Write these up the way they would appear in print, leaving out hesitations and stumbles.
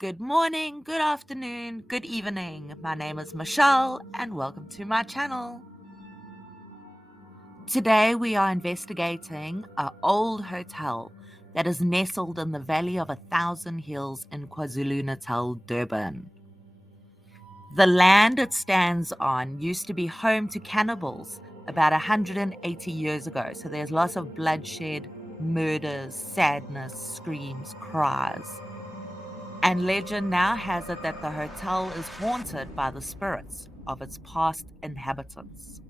Good morning, good afternoon, good evening. My name is Michelle and welcome to my channel. Today we are investigating an old hotel that is nestled in the Valley of 1,000 Hills in KwaZulu-Natal, Durban. The land it stands on used to be home to cannibals about 180 years ago, so there's lots of bloodshed, murders, sadness, screams, cries. And legend now has it that the hotel is haunted by the spirits of its past inhabitants.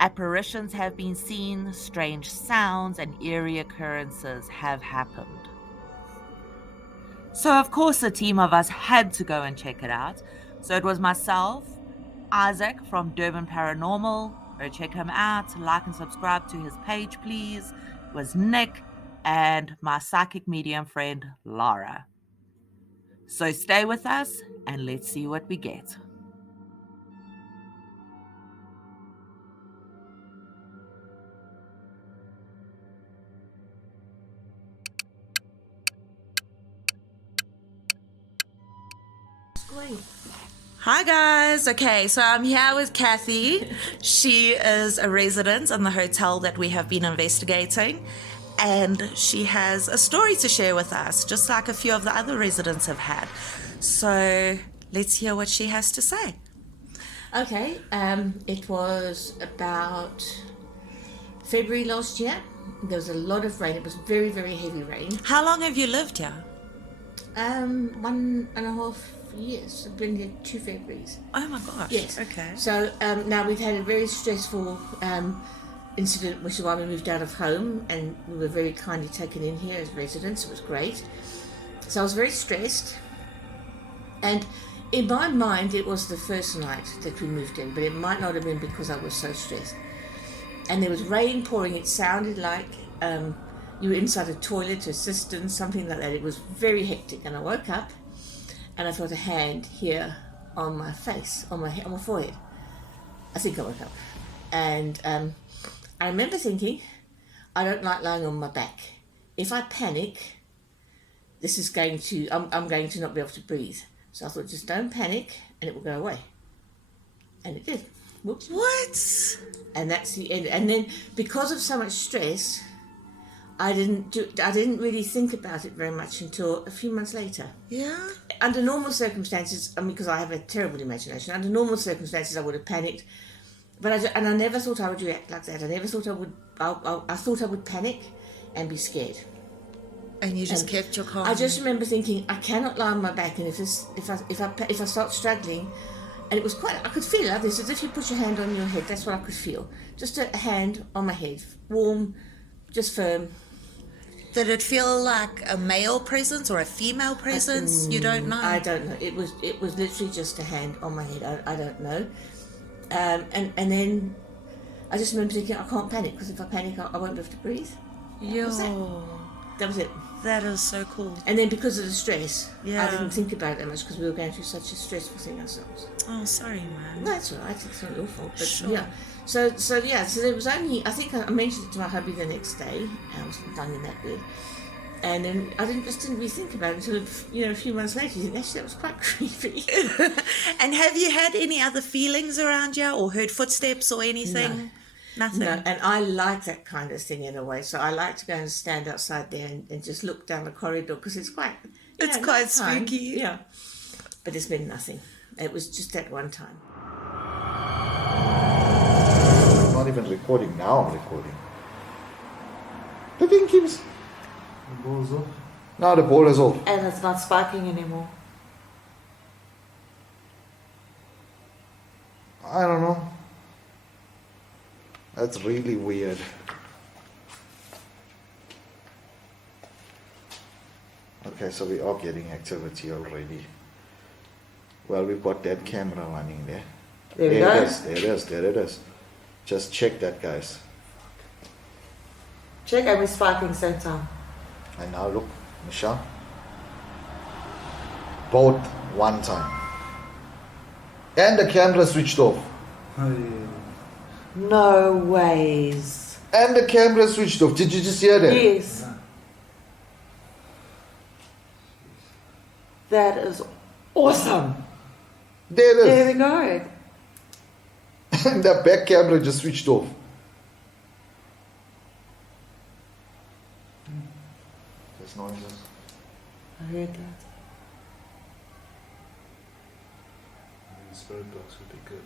Apparitions have been seen, strange sounds and eerie occurrences have happened. So, of course, a team of us had to go and check it out. So, it was myself, Isaac from Durban Paranormal. Go check him out, like and subscribe to his page, please. It was Nick and my psychic medium friend, Lara. So stay with us and let's see what we get. Hi guys. Okay, so I'm here with Kathy. She is a resident in the hotel that we have been investigating, and she has a story to share with us, just like a few of the other residents have had. So let's hear what she has to say. Okay, it was about February last year. There was a lot of rain. It was very, very heavy rain. How long have you lived here? 1.5 years. I've been here 2 Februaries. Oh my gosh. Yes. Okay. So now we've had a very stressful incident, which is why we moved out of home, and we were very kindly taken in here as residents. It was great. So I was very stressed, and in my mind, it was the first night that we moved in, but it might not have been because I was so stressed. And there was rain pouring. It sounded like you were inside a toilet, a cistern, something like that. It was very hectic. And I woke up and I felt a hand here on my face, on my forehead. I think I woke up. And I remember thinking, I don't like lying on my back. If I panic, I'm going to not be able to breathe. So I thought, just don't panic and it will go away. And it did. Whoops. What? And that's the end. And then because of so much stress, I didn't really think about it very much until a few months later. Yeah. Under normal circumstances, because I have a terrible imagination, under normal circumstances I would have panicked. But I never thought I would react like that. I never thought I would. I thought I would panic and be scared. And you just kept your calm. I just remember thinking, I cannot lie on my back, and if I start struggling, and it was I could feel it like this, as if you put your hand on your head. That's what I could feel. Just a hand on my head, warm, just firm. Did it feel like a male presence or a female presence? You don't know. I don't know. It was literally just a hand on my head. I don't know. And then I just remember thinking, I can't panic, because if I panic, I won't be able to breathe. That was it. That is so cool. And then because of the stress, Yeah. I didn't think about it that much, because we were going through such a stressful thing ourselves. Oh, sorry, man. No, that's all right. It's not your fault. But Sure. yeah. So there was only, I think I mentioned it to my hubby the next day. I was finding that good. And then I didn't really think about it until a few months later. You think, actually, that was quite creepy. And have you had any other feelings around you or heard footsteps or anything? No. Nothing. No, and I like that kind of thing in a way. So I like to go and stand outside there and just look down the corridor, because it's quite... It's quite nighttime. spooky. Yeah. But it's been nothing. It was just that one time. I'm not even recording now, I'm recording. The thing keeps... The ball's off. Now the ball is off. And it's not sparking anymore. I don't know. That's really weird. Okay, so we are getting activity already. Well, we've got that camera running there. There we There go. it is, there it is, there it is. Just check that, guys. Check, and we're sparking same time. And now look, Michelle. Both one time. And the camera switched off. Oh, yeah. No ways. And the camera switched off. Did you just hear that? Yes. That is awesome. There it There is. we go. And the back camera just switched off. There's noises. I heard that. The spirit box would be good.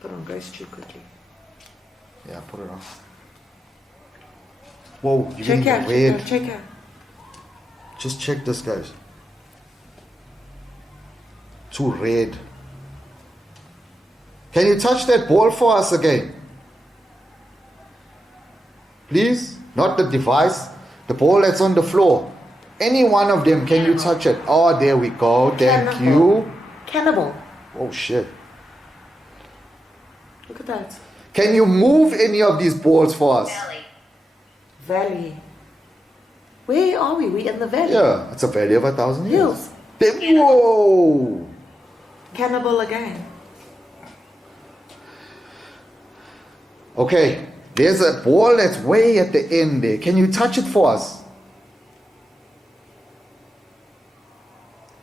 Put on Ghost Tree quickly. Yeah, put it on. Whoa, you Check mean out, red? check out. Just check this, guys. Too red. Can you touch that ball for us again? Please? Not the device. The ball that's on the floor. Any one of them, can you touch it? Oh, there we go. Thank Cannibal. you. Cannibal. Oh, shit. Look at that. Can you move any of these balls for us? Valley. Where are we? We in the valley. Yeah, it's a valley of 1,000 years. Hills. Whoa! Cannibal again. Okay, there's a ball that's way at the end there. Can you touch it for us?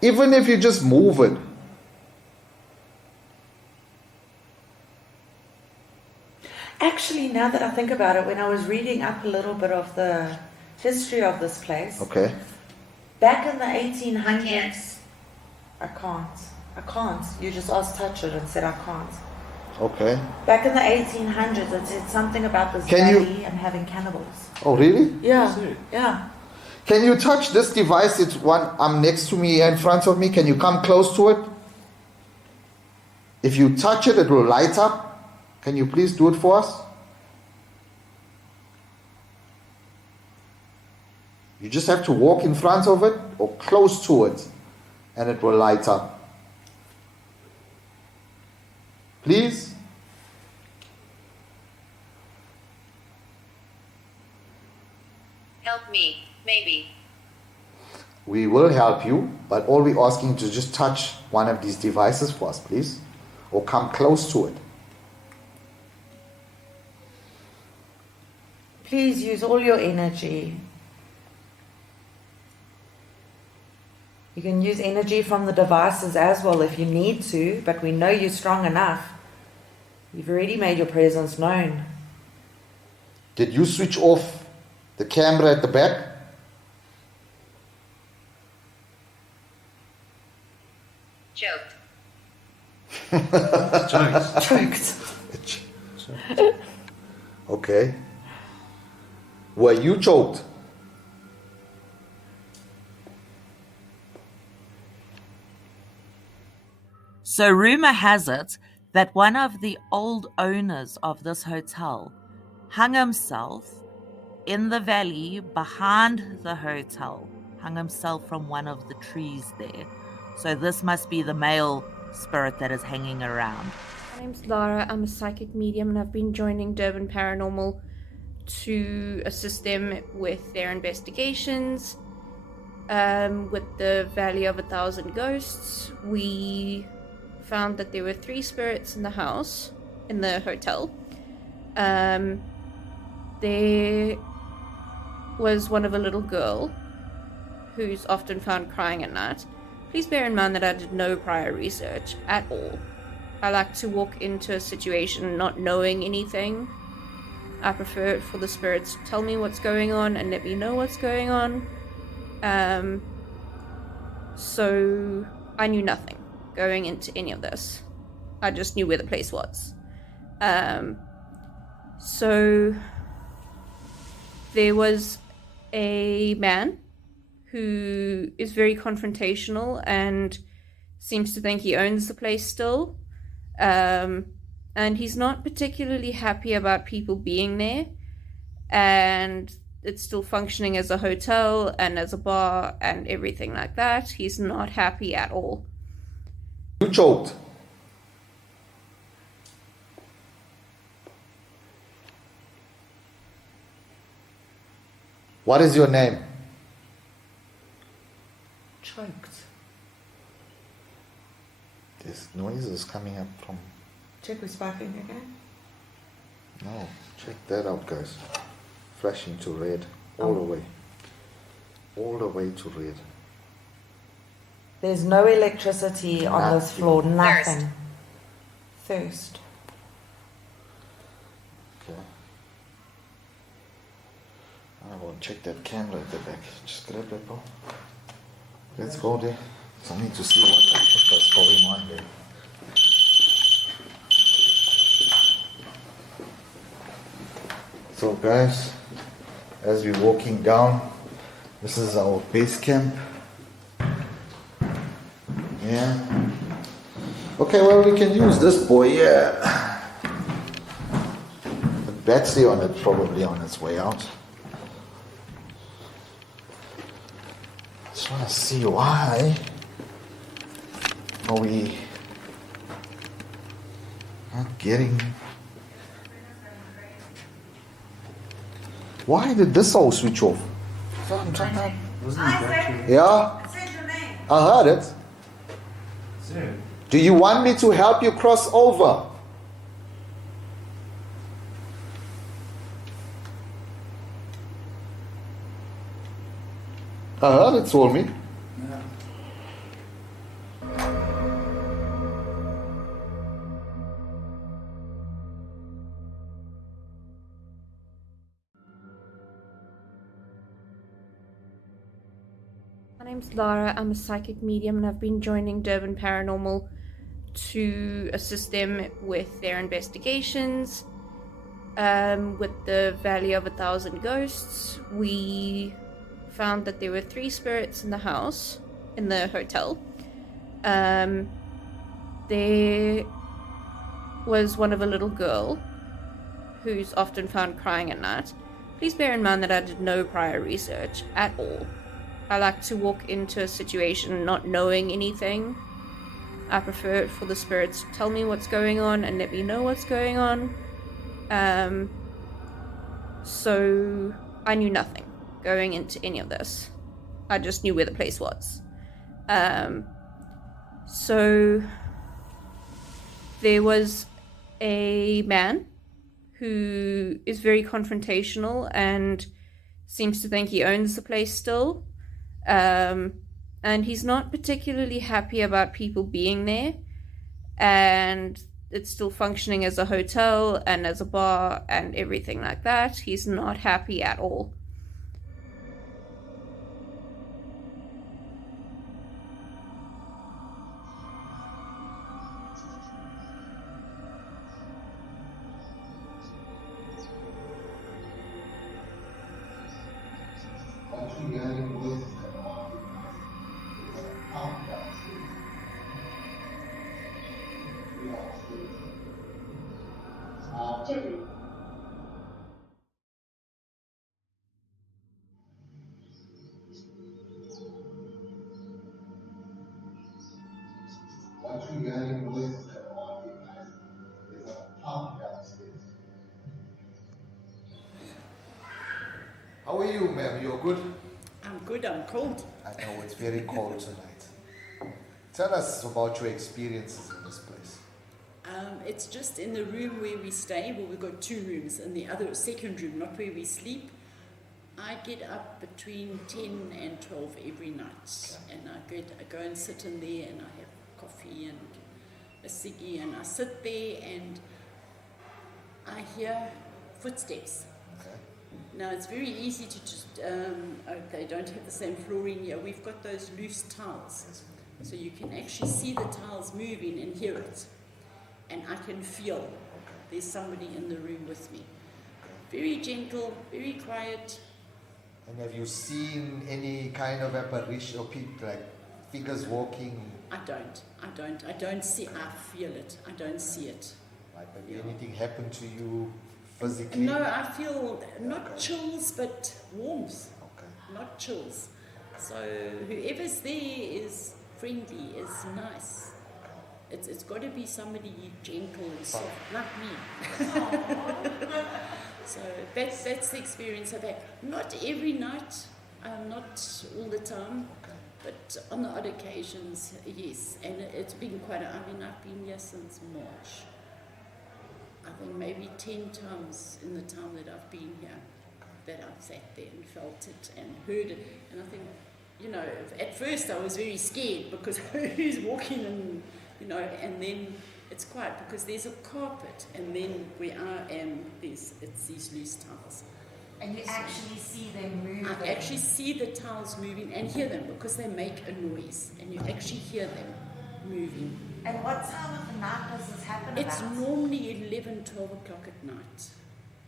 Even if you just move it. Actually, now that I think about it, when I was reading up a little bit of the history of this place, Okay. back in the 1800s, I can't. You just asked touch it and said I can't. Okay. Back in the 1800s, it said something about this Can you- valley and having cannibals. Oh, really? Yeah, See. yeah. Can you touch this device? It's one next to me, in front of me. Can you come close to it? If you touch it, it will light up. Can you please do it for us? You just have to walk in front of it or close to it, and it will light up. Please? Help me, maybe. We will help you, but all we're asking to just touch one of these devices for us, please, or come close to it. Please use all your energy. You can use energy from the devices as well if you need to, but we know you're strong enough. You've already made your presence known. Did you switch off the camera at the back? Choked. Jokes. Choked. Okay. Were you choked? So rumor has it that one of the old owners of this hotel hung himself in the valley behind the hotel, hung himself from one of the trees there. So this must be the male spirit that is hanging around. My name's Lara. I'm a psychic medium and I've been joining Durban Paranormal to assist them with their investigations. With the Valley of 1,000 Ghosts, we found that there were 3 spirits in the house, in the hotel. There was one of a little girl who's often found crying at night. Please bear in mind that I did no prior research at all. I like to walk into a situation not knowing anything. I prefer for the spirits to tell me what's going on and let me know what's going on. So I knew nothing going into any of this. I just knew where the place was. So there was a man who is very confrontational and seems to think he owns the place still. And he's not particularly happy about people being there. And it's still functioning as a hotel and as a bar and everything like that. He's not happy at all. You choked. What is your name? Choked. This noise is coming up from... Check with sparkling again. No, check that out, guys. Flashing to red. All the way. All the way to red. There's no electricity on this floor, nothing. Thirst. Okay. I will check that candle at the back. Just grab that, bro. Let's go there. So I need to see what's going on there. So guys, as we're walking down, this is our base camp. Yeah. Okay, well, we can use this boy, yeah. The battery on it probably on its way out. Just want to see why are we not getting... Why did this all switch off? So I'm trying to... Yeah? I heard it. Do you want me to help you cross over? I heard it told me. My name's Lara, I'm a psychic medium and I've been joining Durban Paranormal to assist them with their investigations. With the Valley of 1,000 Ghosts, we found that there were 3 spirits in the house, in the hotel. There was one of a little girl who's often found crying at night. Please bear in mind that I did no prior research at all. I like to walk into a situation not knowing anything. I prefer for the spirits to tell me what's going on and let me know what's going on. So I knew nothing going into any of this. I just knew where the place was. So there was a man who is very confrontational and seems to think he owns the place still. And he's not particularly happy about people being there, and it's still functioning as a hotel and as a bar and everything like that. He's not happy at all. How are you, ma'am? You're good? I'm good, I'm cold. I know, it's very cold tonight. Tell us about your experiences in this place. It's just in the room where we stay. Well, we've got 2 rooms, and the other second room, not where we sleep. I get up between 10 and 12 every night, and I go and sit in there, and I have coffee and a ciggy, and I sit there and I hear footsteps. Okay. Now, it's very easy to just, they don't have the same flooring here. We've got those loose tiles, so you can actually see the tiles moving and hear it. And I can feel there's somebody in the room with me. Very gentle, very quiet. And have you seen any kind of apparition or people, like figures walking? I don't see, I feel it. I don't see it. Like, have anything happened to you physically? No, I feel not chills, but warmth. Okay. Not chills. So whoever's there is friendly, is nice. It's got to be somebody gentle and soft, like me. So that's the experience I've had. Not every night, not all the time, but on the odd occasions, yes. And it's been quite I've been here since March. I think maybe 10 times in the time that I've been here, that I've sat there and felt it and heard it. And I think, you know, at first I was very scared because who's walking and, you know, and then it's quiet because there's a carpet, and then where I am, it's these loose tiles. And you actually see them moving. I actually see the tiles moving and hear them because they make a noise, and you actually hear them moving. And what time of the night does this happen It's about? normally 11, 12 o'clock at night.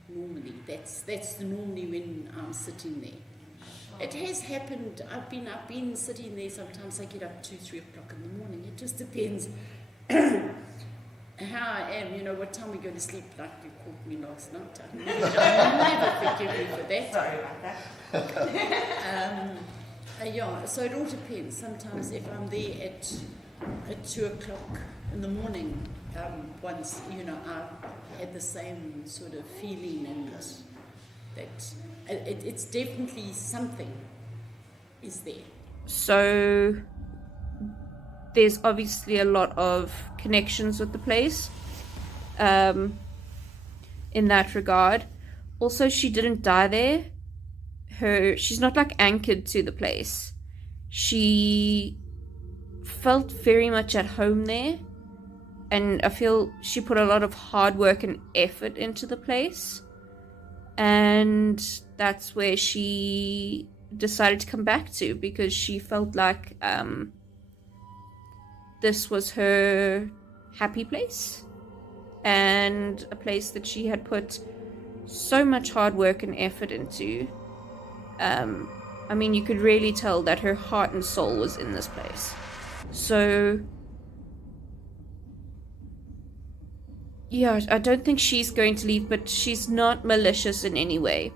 Normally, that's normally when I'm sitting there. It has happened. I've been sitting there. Sometimes I get up 2, 3 o'clock in the morning. It just depends how I am. You know, what time we go to sleep. Like you called me last night. I never forgive you for that. Sorry about that. Yeah. So it all depends. Sometimes if I'm there at 2 o'clock in the morning, once, you know, I had the same sort of feeling, and that it's definitely something is there. So there's obviously a lot of connections with the place in that regard. Also, she didn't die there. She's not like anchored to the place. She felt very much at home there, and I feel she put a lot of hard work and effort into the place, and that's where she decided to come back to, because she felt like this was her happy place, and a place that she had put so much hard work and effort into. I mean, you could really tell that her heart and soul was in this place. So yeah, I don't think she's going to leave, but she's not malicious in any way.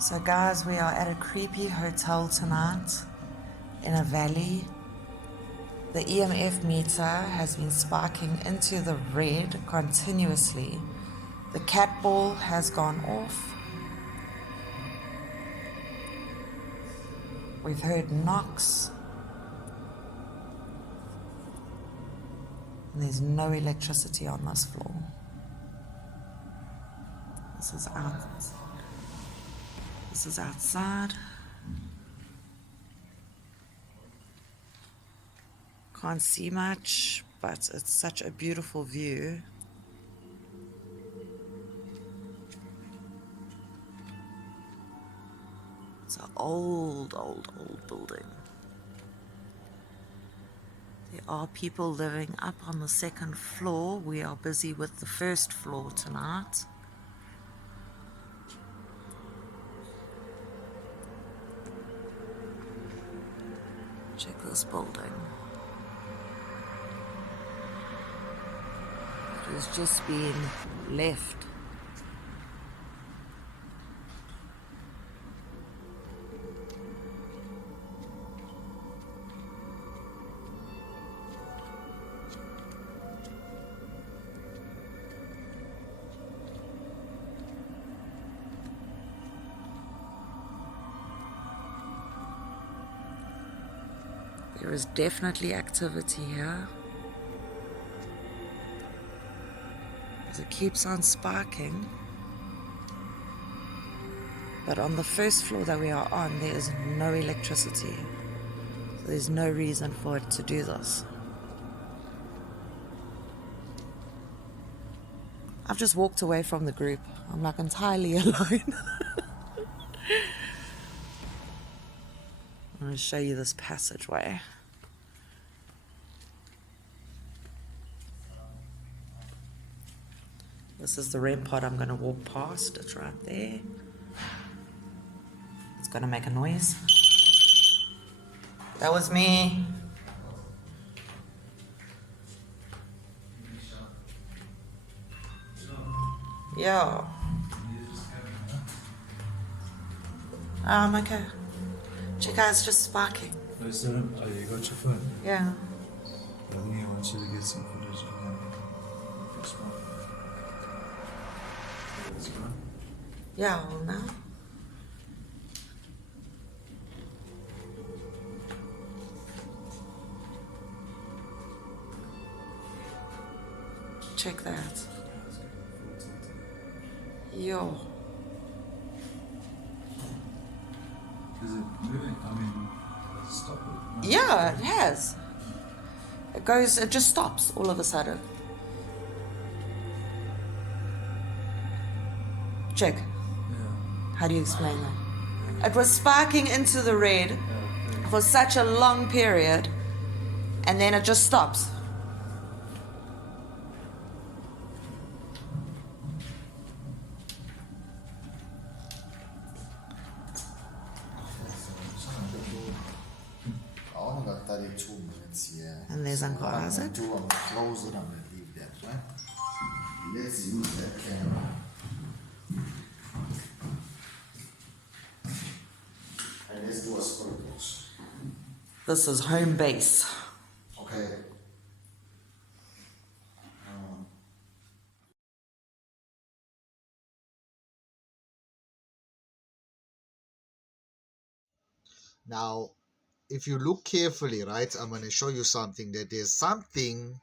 So guys, we are at a creepy hotel tonight in a valley. The EMF meter has been sparking into the red continuously. The cat ball has gone off. We've heard knocks. And there's no electricity on this floor. This is outside. Can't see much, but it's such a beautiful view. It's an old building. There are people living up on the second floor. We are busy with the first floor tonight. Check this building. It has just been left. There is definitely activity here. As it keeps on sparking. But on the first floor that we are on, there is no electricity. So there's no reason for it to do this. I've just walked away from the group. I'm like entirely alone. I'm going to show you this passageway. This is the REM pod I'm going to walk past. It's right there. It's going to make a noise. That was me. Yeah. Okay. Check out, it's just sparking. Oh, you got your phone? Yeah. I think he wants you to get some footage of him. Fix one. It's gone. Yeah, well now. Check that. Yo. Is it moving? I mean, stop it. No. Yeah, it has. It just stops all of a sudden. Check. Yeah. How do you explain that? It was sparking into the red for such a long period, and then it just stops. I only got 32 minutes here. And there's Uncle Isaac. I'm gonna close it, I'm gonna leave that, right? Let's use that camera. And let's do a spirit box. This is home base. Okay. Now, if you look carefully, right, I'm going to show you something, that there's something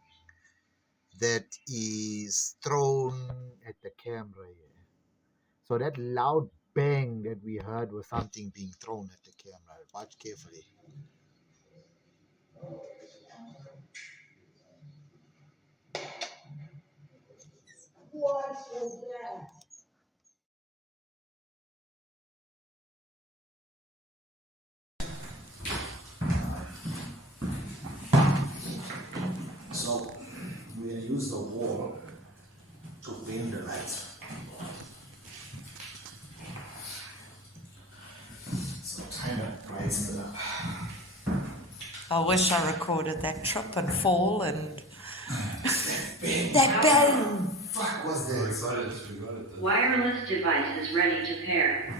that is thrown at the camera here. So that loud bang that we heard was something being thrown at the camera. Watch carefully. So we're going to use the wall to bend the lights. So kind of brightens it up. I wish I recorded that trip and fall and that bang. Fuck was We're that? excited. We got it. Wireless device is ready to pair.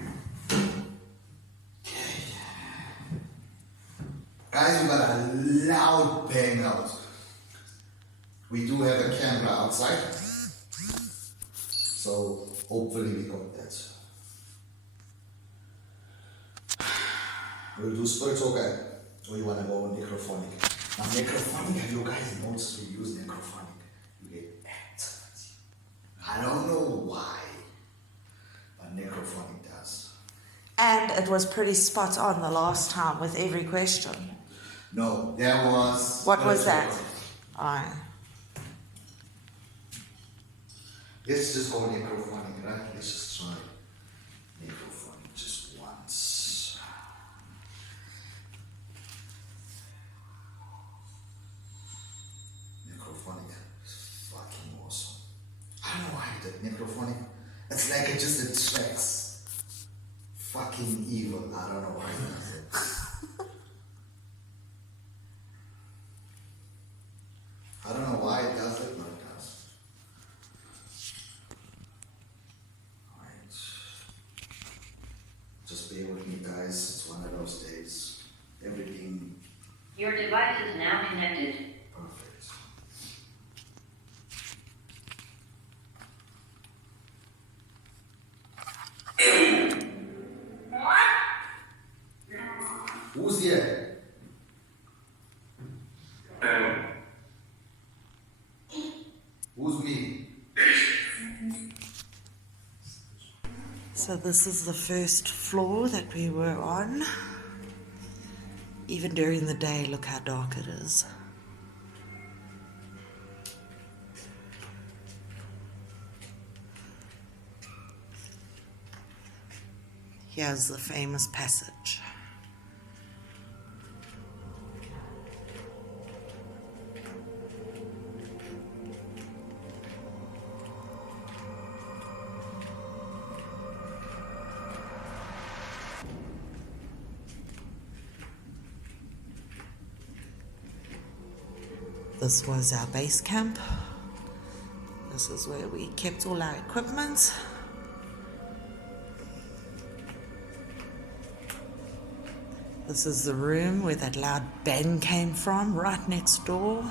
Guys, we got a loud bang out. We do have a camera outside. So hopefully we got that. We'll do spirits, okay? Or you wanna go necrophonic? Now necrophonic, have you guys noticed we use necrophonic? You get activity. I don't know why, but necrophonic does. And it was pretty spot on the last time with every question. No, there was... What was that? Aye. Let's just go necrophonic, right? Let's just try necrophonic just once. Necrophonic is fucking awesome. I don't know why I did necrophonic. It's like it just attracts fucking evil. I don't know why it does it. I don't know why it does it, but it does. Alright. Just bear with me, guys. It's one of those days. Everything Your device is now connected. perfect. Who's here? Who's me? So this is the first floor that we were on. Even during the day, look how dark it is. Here's the famous passage. This was our base camp. This is where we kept all our equipment. This is the room where that loud bang came from, right next door.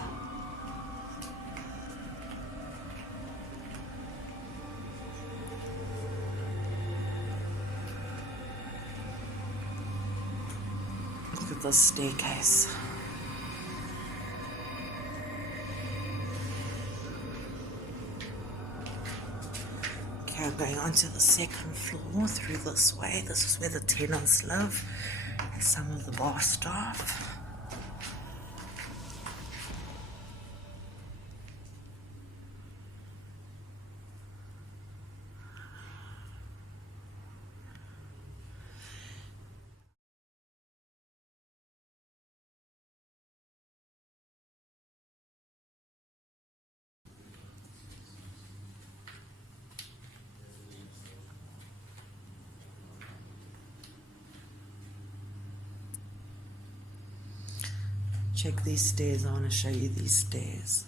Look at this staircase. going onto the second floor through this way. This is where the tenants live. Some of the bar staff. Check these stairs. I want to show you these stairs.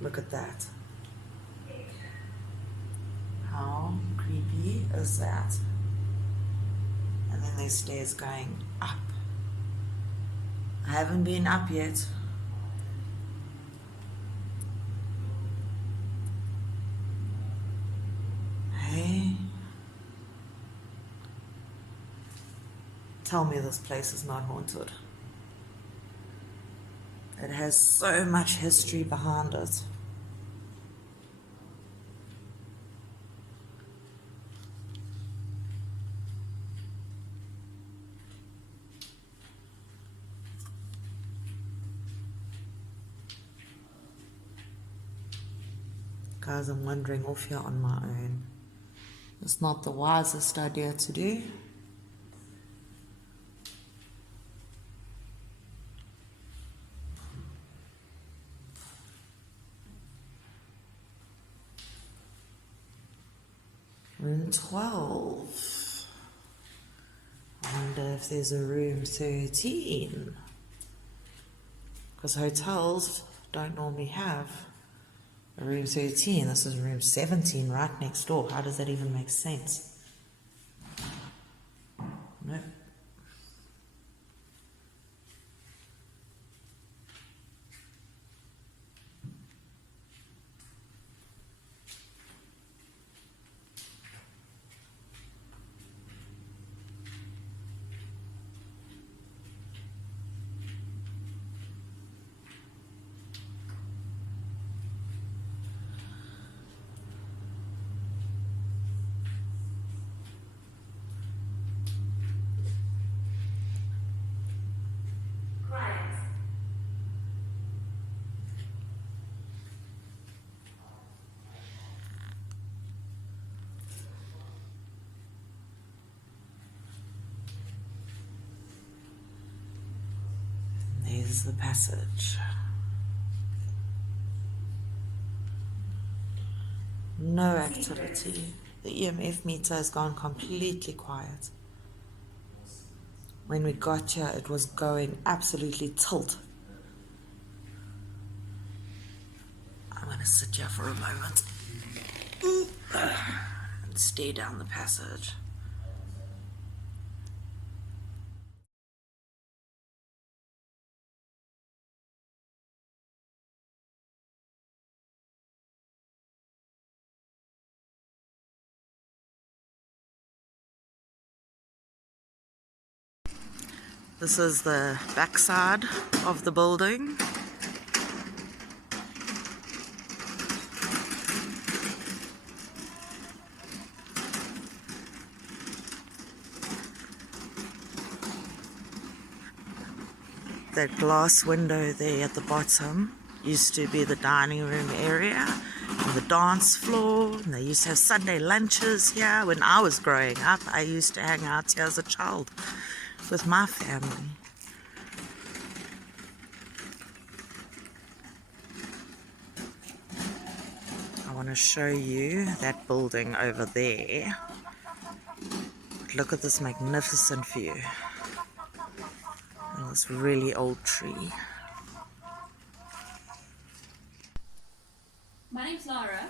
Look at that. How creepy is that? And then there's stairs going up. I haven't been up yet. Hey. Tell me this place is not haunted. It has so much history behind it. Guys, I'm wandering off here on my own. It's not the wisest idea to do. Room 12. I wonder if there's a room 13. Because hotels don't normally have a room 13. This is room 17 right next door. How does that even make sense? Nope. There's the passage. No activity. The EMF meter has gone completely quiet. When we got here, it was going absolutely tilt. I'm going to sit here for a moment and stare down the passage. This is the backside of the building. That glass window there at the bottom used to be the dining room area and the dance floor, and they used to have Sunday lunches here. When I was growing up, I used to hang out here as a child with my family. I want to show you that building over there. Look at this magnificent view. And this really old tree. My name's Lara,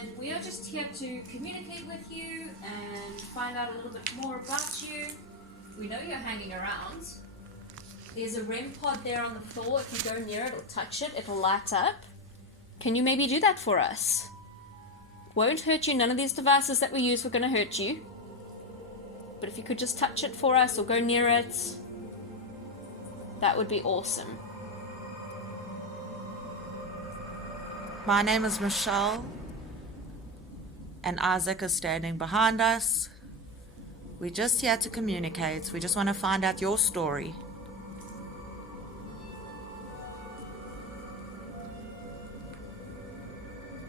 and we are just here to communicate with you and find out a little bit more about you. We know you're hanging around. There's a REM pod there on the floor. If you go near it or touch it, it'll light up. Can you maybe do that for us? Won't hurt you. None of these devices that we use are going to hurt you. But if you could just touch it for us or go near it, that would be awesome. My name is Michelle, and Isaac is standing behind us. We're just here to communicate. We just want to find out your story.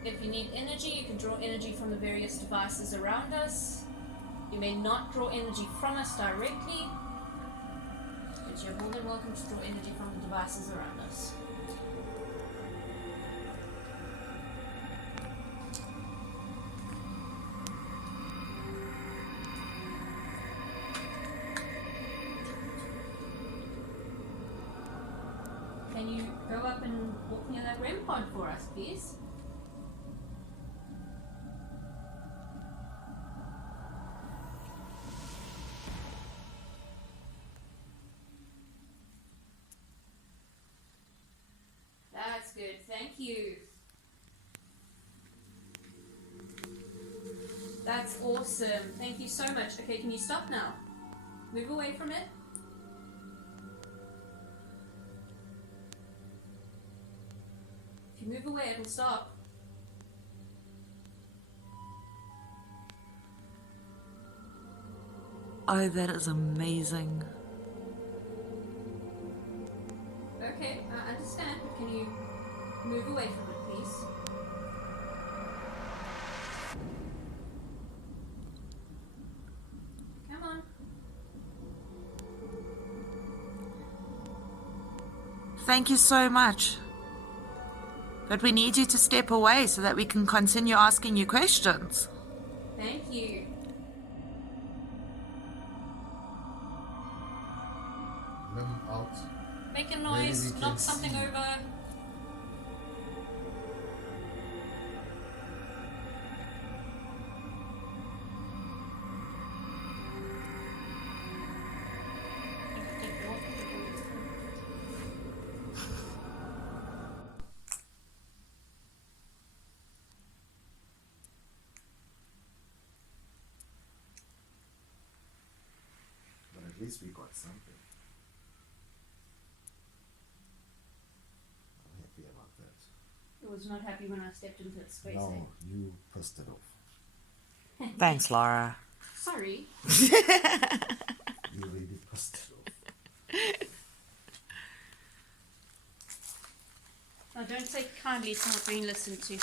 If you need energy, you can draw energy from the various devices around us. You may not draw energy from us directly, but you're more than welcome to draw energy from the devices around us. Can you go up and walk near that REM pod for us, please? That's good, thank you. That's awesome, thank you so much. Okay, can you stop now? Move away from it. If you move away, it'll stop. Oh, that is amazing. Okay, I understand, but can you move away from it, please? Come on. Thank you so much. But we need you to step away so that we can continue asking you questions. Thank you. Limb out. Make a Maybe noise, we can knock something see. over. But at least we got something. I'm happy about that. I was not happy when I stepped into its space. No, you pissed it off. Thanks, Lara. Sorry. You really pissed it off. I don't take kindly to not being listened to.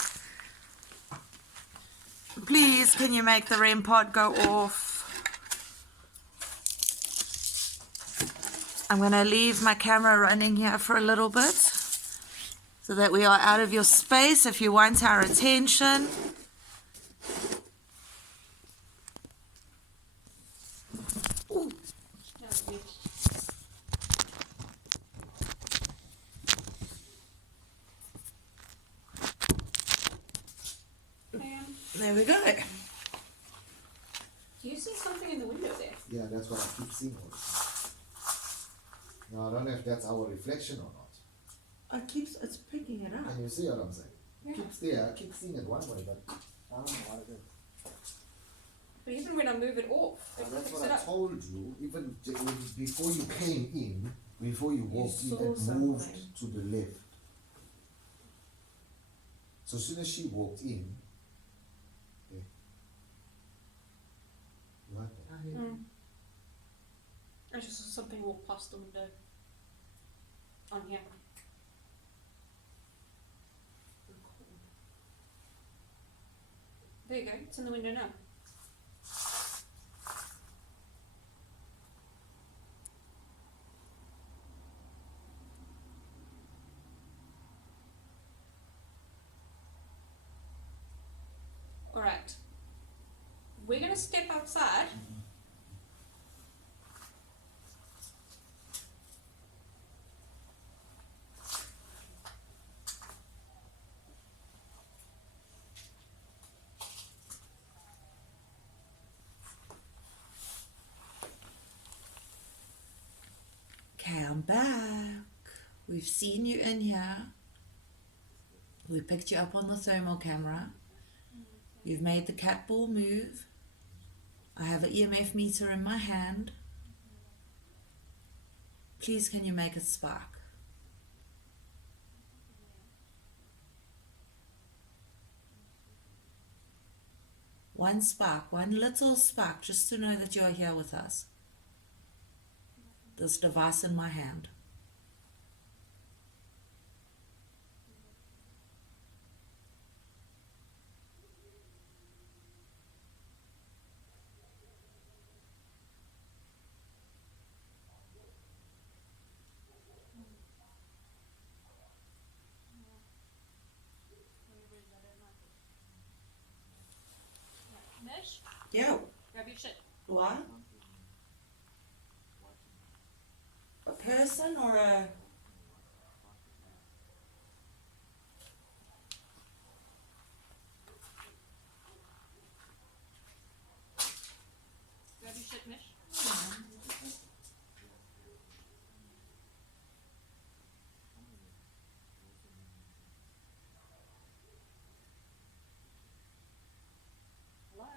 Please, can you make the REM pod go off? I'm going to leave my camera running here for a little bit so that we are out of your space if you want our attention. Ooh. That was weird. There we go. Do you see something in the window there? Yeah, that's what I keep seeing all the time. Now I don't know if that's our reflection or not. It's picking it up. Can you see what I'm saying? Yeah. Keeps there, I keep seeing it one way, but I don't know what it is. But even when I move it off, it That's picks what it I up. told you, even before you came in, before you walked in, saw it moved something. to the left. So as soon as she walked in, yeah. You like that? Mm. I just saw something walk past the window. On here. There you go, it's in the window now. Alright. We're gonna step outside. Okay, I'm back. We've seen you in here. We picked you up on the thermal camera. You've made the cat ball move. I have an EMF meter in my hand. Please, can you make it spark? one spark, one little spark, just to know that you are here with us. This device in my hand. Mish, Yeah. grab your shit. What? A person or a... Grab your shit, Mish. Hello?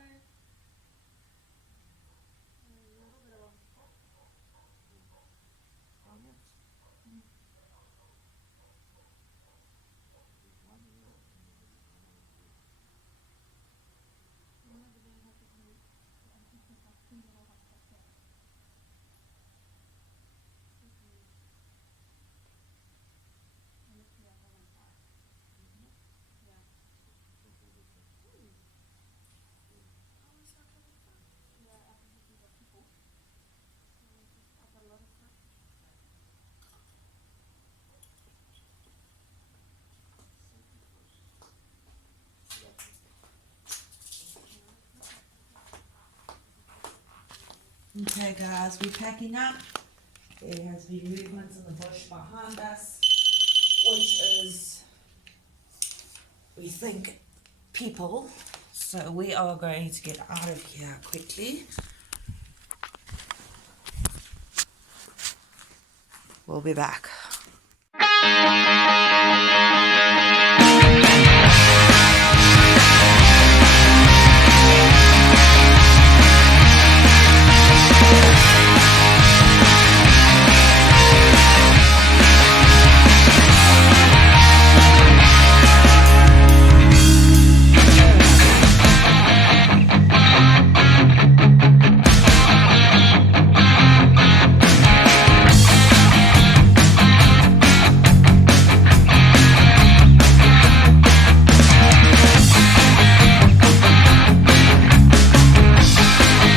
Okay guys, we're packing up. There has been movements in the bush behind us, which is, we think, people. So we are going to get out of here quickly. We'll be back.